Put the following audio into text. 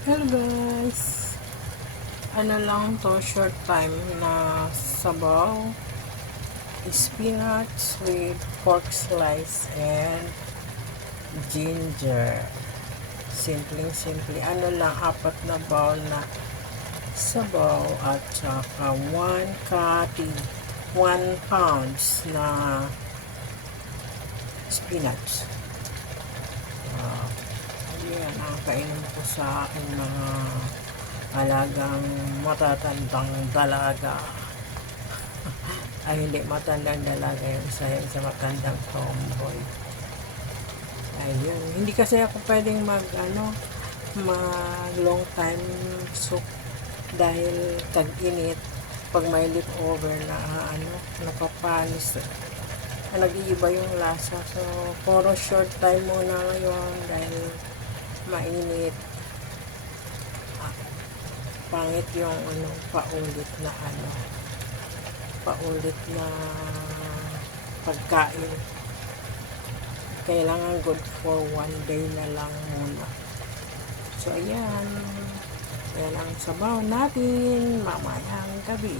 Hello guys, ano lang to, short time na sabaw, spinach with pork slice and ginger. Simple, ano lang, 4 na bowl na sabaw at saka 1 pounds na spinach. Yan ang kainan ko sa aking mga alagang matatandang dalaga. Ay, hindi matandang dalaga yun. Sa matandang tomboy. Ayun. Hindi kasi ako pwedeng mag long time soup dahil tag-init. Pag may leftover na napapanis, nag-iiba yung lasa. So, puro short time muna ngayon dahil mainit. Pangit yung paulit na pagkain. Kailangan good for 1 day na lang muna. So, ayan ang sabaw natin mamayang gabi.